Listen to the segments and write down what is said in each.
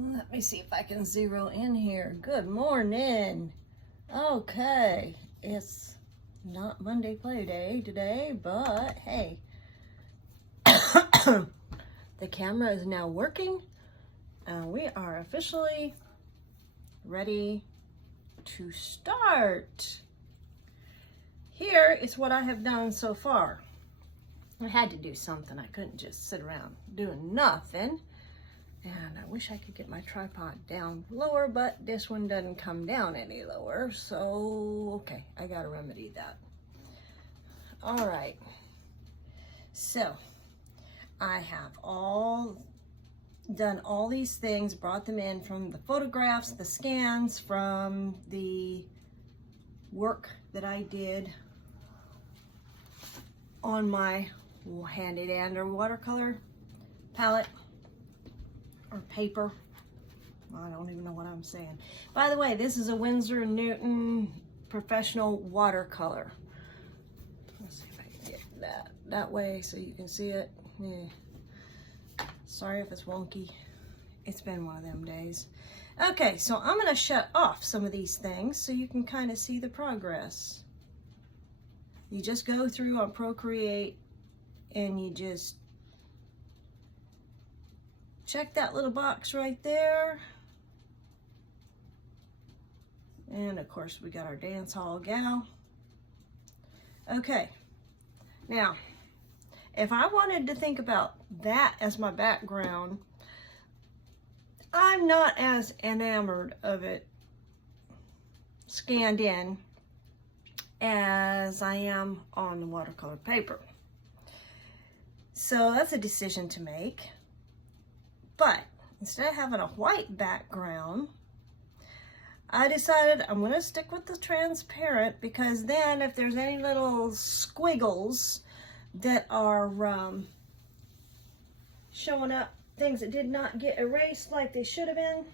Let me see if I can zero in here. Good morning. Okay, it's not Monday play day today, but hey, the camera is now working and we are officially ready to start. Here is what I have done so far. I had to do something. I couldn't just sit around doing nothing. And I wish I could get my tripod down lower, but this one doesn't come down any lower. So, okay, I gotta remedy that. All right. So, I have done all these things, brought them in from the photographs, the scans, from the work that I did on my handy dandy watercolor palette. Or paper. I don't even know what I'm saying. By the way, this is a Winsor & Newton professional watercolor. Let's see if I can get that way so you can see it. Yeah. Sorry if it's wonky. It's been one of them days. Okay, so I'm going to shut off some of these things so you can kind of see the progress. You just go through on Procreate and you just check that little box right there. And of course we got our dance hall gal. Okay, now if I wanted to think about that as my background, I'm not as enamored of it scanned in as I am on the watercolor paper. So that's a decision to make. But instead of having a white background, I decided I'm going to stick with the transparent, because then if there's any little squiggles that are showing up, things that did not get erased like they should have been,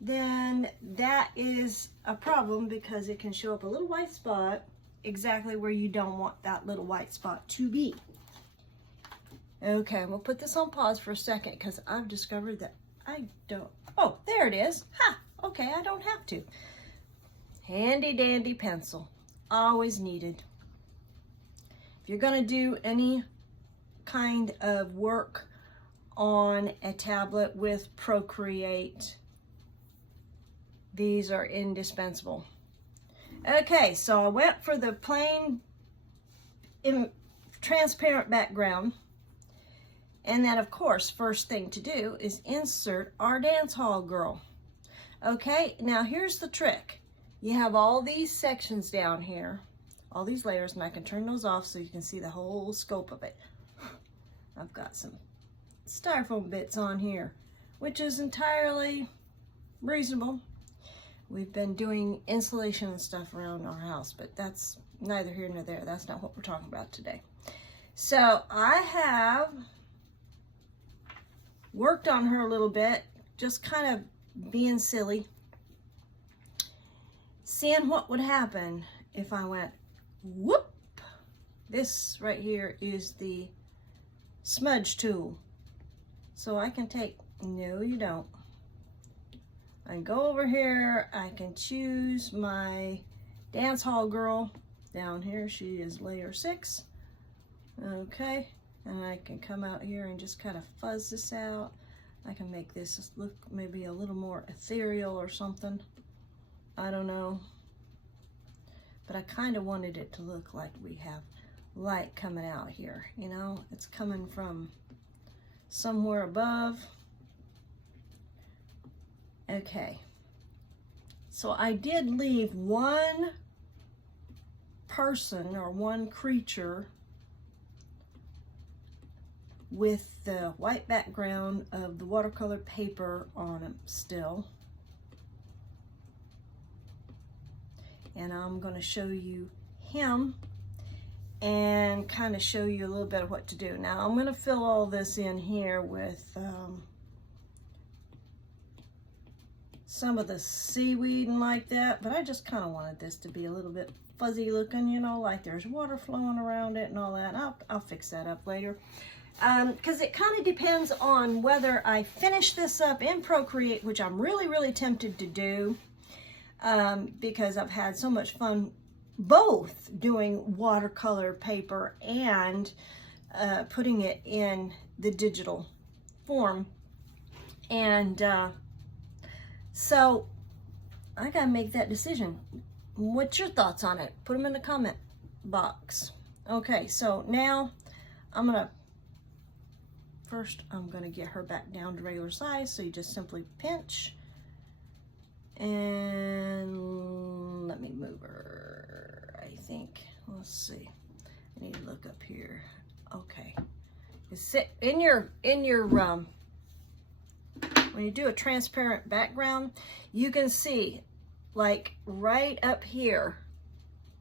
then that is a problem, because it can show up a little white spot exactly where you don't want that little white spot to be. Okay, we'll put this on pause for a second because I've discovered that I don't, oh, there it is. Ha, okay, I don't have to. Handy dandy pencil, always needed. If you're gonna do any kind of work on a tablet with Procreate, these are indispensable. Okay, so I went for the plain transparent background. And then, of course, first thing to do is insert our dance hall girl. Okay, now here's the trick. You have all these sections down here, all these layers, and I can turn those off so you can see the whole scope of it. I've got some styrofoam bits on here, which is entirely reasonable. We've been doing insulation and stuff around our house, but that's neither here nor there. That's not what we're talking about today. So I have worked on her a little bit, just kind of being silly, seeing what would happen if I went whoop. This right here is the smudge tool. So I can take, no you don't. I go over here, I can choose my dance hall girl. Down here she is layer 6. Okay. And I can come out here and just kind of fuzz this out. I can make this look maybe a little more ethereal or something. I don't know. But I kind of wanted it to look like we have light coming out here. You know, it's coming from somewhere above. Okay. So I did leave one person or one creature with the white background of the watercolor paper on them still. And I'm going to show you him and kind of show you a little bit of what to do. Now I'm going to fill all this in here with some of the seaweed and like that, but I just kind of wanted this to be a little bit fuzzy looking, you know, like there's water flowing around it and all that. I'll fix that up later. because it kind of depends on whether I finish this up in Procreate, which I'm really, really tempted to do, because I've had so much fun both doing watercolor paper and putting it in the digital form. And so I gotta make that decision. What's your thoughts on it? Put them in the comment box. Okay, so now I'm gonna get her back down to regular size. So you just simply pinch and let me move her. I think, let's see, I need to look up here. Okay, sit in your when you do a transparent background, you can see like right up here,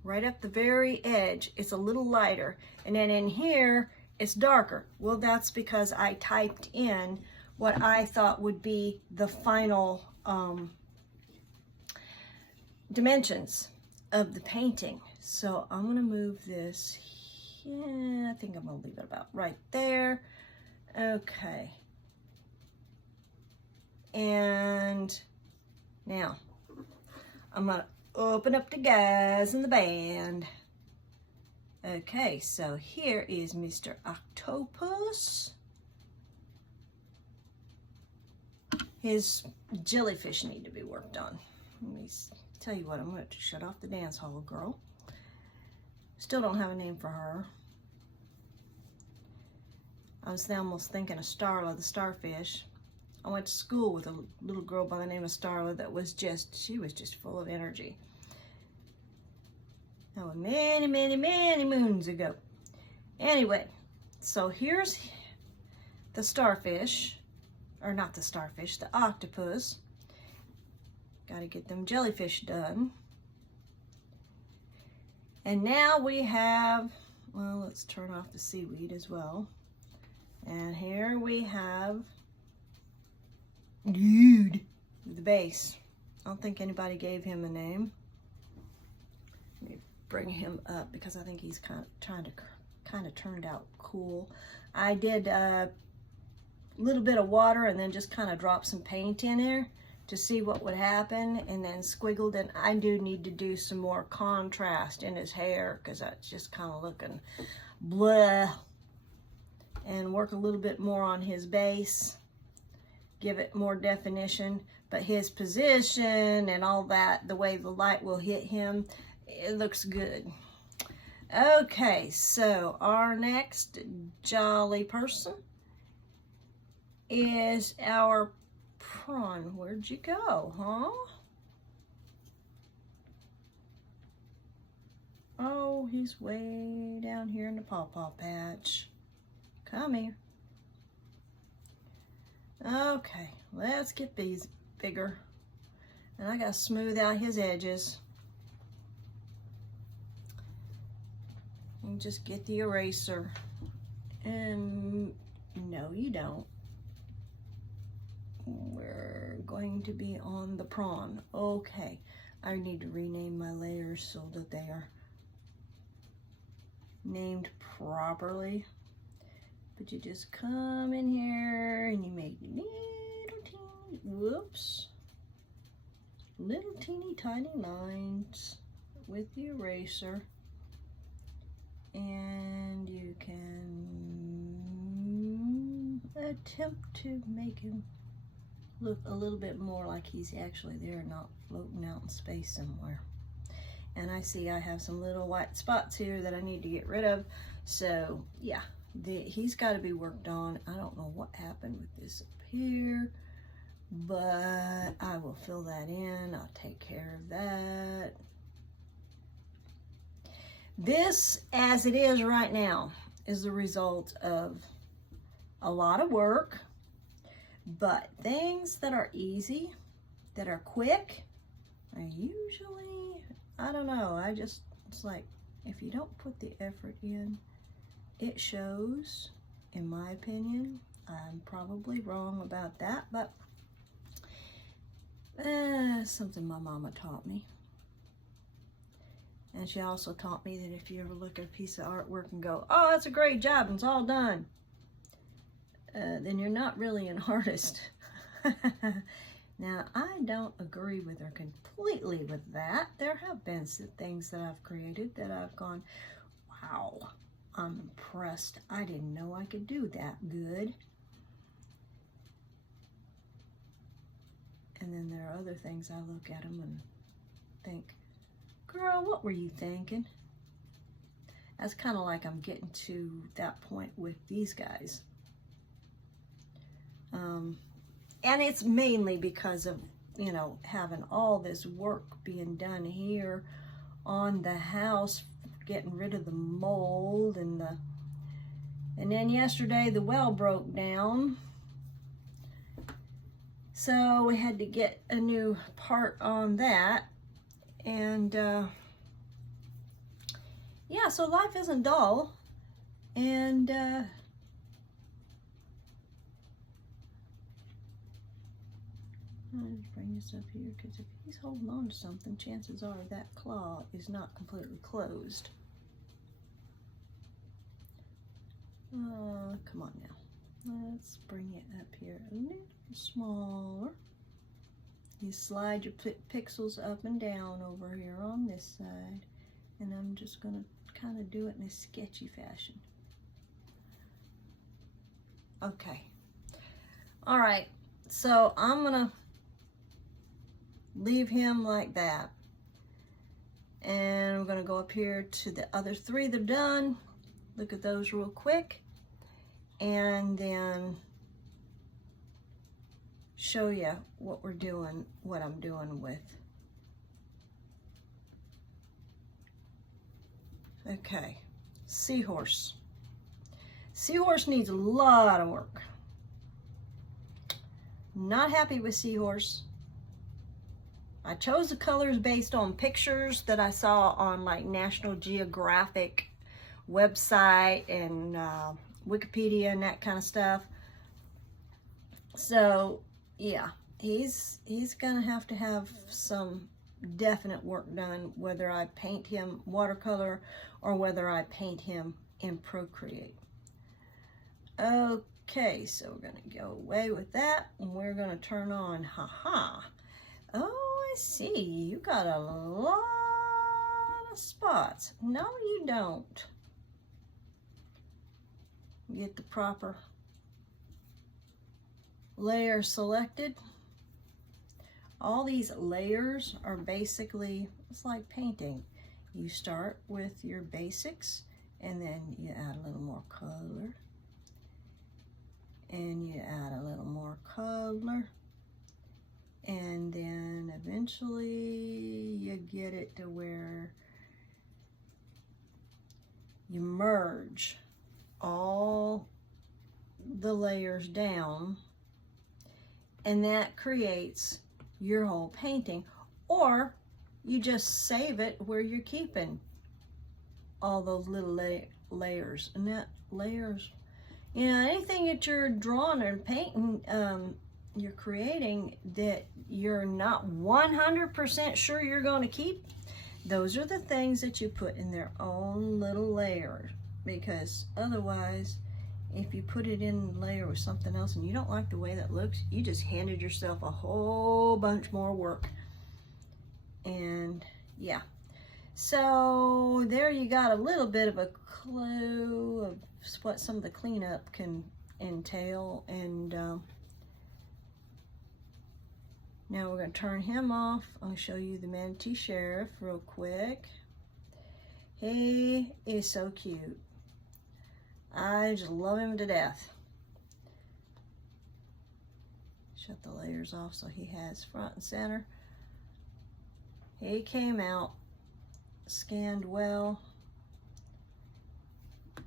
right up the very edge, it's a little lighter, and then in here it's darker. Well, that's because I typed in what I thought would be the final dimensions of the painting. So I'm gonna move this here. I think I'm gonna leave it about right there. Okay. And now I'm gonna open up the guys in the band. Okay, so here is Mr. Octopus. His jellyfish need to be worked on. Let me tell you what, I'm going to shut off the dance hall girl. Still don't have a name for her. I was almost thinking of Starla the starfish. I went to school with a little girl by the name of Starla that was she was just full of energy. That was many, many, many moons ago. Anyway, so here's the starfish, or not the starfish, the octopus. Got to get them jellyfish done. And now we have, well, let's turn off the seaweed as well. And here we have dude, the base. I don't think anybody gave him a name. Let me bring him up because I think he's kind of turned out cool. I did a little bit of water and then just kind of dropped some paint in there to see what would happen, and then squiggled. And I do need to do some more contrast in his hair because that's just kind of looking blah, and work a little bit more on his base, give it more definition. But his position and all that, the way the light will hit him, it looks good. Okay, so our next jolly person is our prawn. Where'd you go, huh? Oh, he's way down here in the pawpaw patch. Come here. Okay, let's get these bigger. And I gotta smooth out his edges. And just get the eraser. And no, you don't. We're going to be on the prawn. Okay, I need to rename my layers so that they are named properly. But you just come in here and you make little teeny, whoops, little teeny tiny lines with the eraser, and you can attempt to make him look a little bit more like he's actually there, not floating out in space somewhere. And I see I have some little white spots here that I need to get rid of. So yeah, he's got to be worked on. I don't know what happened with this up here, but I will fill that in. I'll take care of that. This, as it is right now, is the result of a lot of work. But things that are easy, that are quick, are usually, I don't know, it's like, if you don't put the effort in, it shows, in my opinion. I'm probably wrong about that, but something my mama taught me. And she also taught me that if you ever look at a piece of artwork and go, oh, that's a great job, and it's all done, then you're not really an artist. Now, I don't agree with her completely with that. There have been some things that I've created that I've gone, wow, I'm impressed. I didn't know I could do that good. And then there are other things I look at them and think, girl, what were you thinking? That's kind of like I'm getting to that point with these guys. And it's mainly because of, you know, having all this work being done here on the house, getting rid of the mold and then yesterday the well broke down. So we had to get a new part on that. And yeah, so life isn't dull. And I'll just bring this up here because if he's holding on to something, chances are that claw is not completely closed. Come on now. Let's bring it up here a little smaller. You slide your pixels up and down over here on this side. And I'm just going to kind of do it in a sketchy fashion. Okay. All right. So I'm going to leave him like that. And we're going to go up here to the other three that are done. Look at those real quick. And then show you what we're doing, what I'm doing with. Okay, seahorse. Seahorse needs a lot of work. Not happy with seahorse. I chose the colors based on pictures that I saw on like National Geographic website and Wikipedia and that kind of stuff. So yeah, he's gonna have to have some definite work done, whether I paint him watercolor or whether I paint him in Procreate. Okay, so we're gonna go away with that and we're gonna turn on haha. Oh, I see, you got a lot of spots. No, you don't. Get the proper layer selected. All these layers are basically, it's like painting. You start with your basics and then you add a little more color. And you add a little more color. And then eventually you get it to where you merge all the layers down, and that creates your whole painting. Or you just save it where you're keeping all those little layers. And that layers, you know, anything that you're drawing or painting, you're creating that you're not 100% sure you're going to keep, those are the things that you put in their own little layer. Because otherwise, if you put it in layer with something else and you don't like the way that looks, you just handed yourself a whole bunch more work. And yeah, so there you got a little bit of a clue of what some of the cleanup can entail. And now we're going to turn him off. I'll show you the Manatee Sheriff real quick. He is so cute. I just love him to death. Shut the layers off so he has front and center. He came out, scanned well.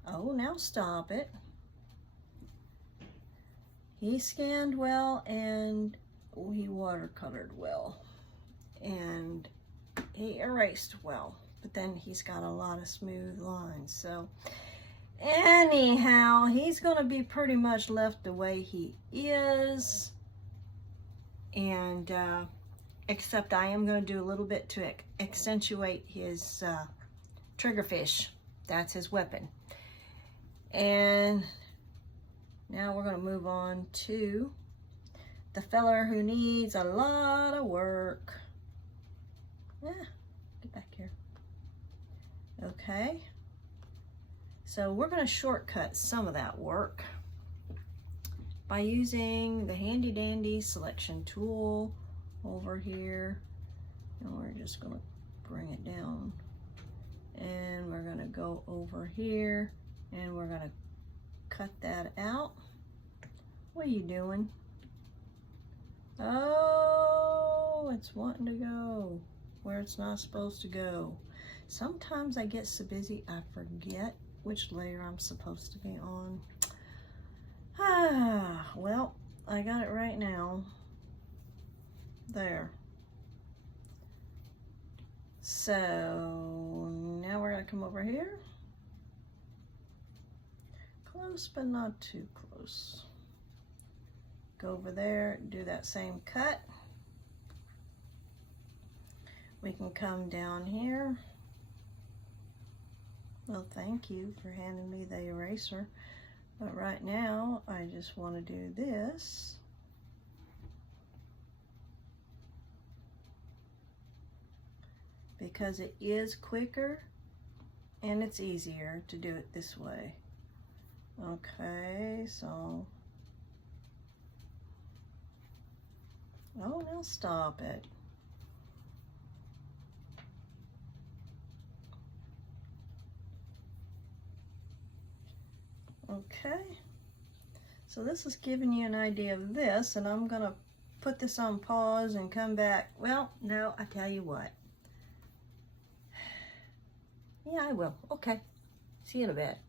Oh, now stop it. He scanned well and he watercolored well. And he erased well. But then he's got a lot of smooth lines. So anyhow, he's going to be pretty much left the way he is. And except I am going to do a little bit to accentuate his triggerfish. That's his weapon. And Now we're going to move on to the feller who needs a lot of work. Get back here. Okay. So we're going to shortcut some of that work by using the handy dandy selection tool over here. And we're just going to bring it down. And we're going to go over here and we're going to cut that out. What are you doing? Oh, it's wanting to go where it's not supposed to go. Sometimes I get so busy I forget which layer I'm supposed to be on. Well, I got it right now. There. So now we're gonna come over here. Close, but not too close. Go over there, do that same cut. We can come down here. Well, thank you for handing me the eraser. But right now, I just want to do this. Because it is quicker and it's easier to do it this way. Okay, so. Oh, now stop it. Okay, so this is giving you an idea of this, and I'm gonna put this on pause and come back. Well, no, I tell you what. Yeah, I will. Okay, see you in a bit.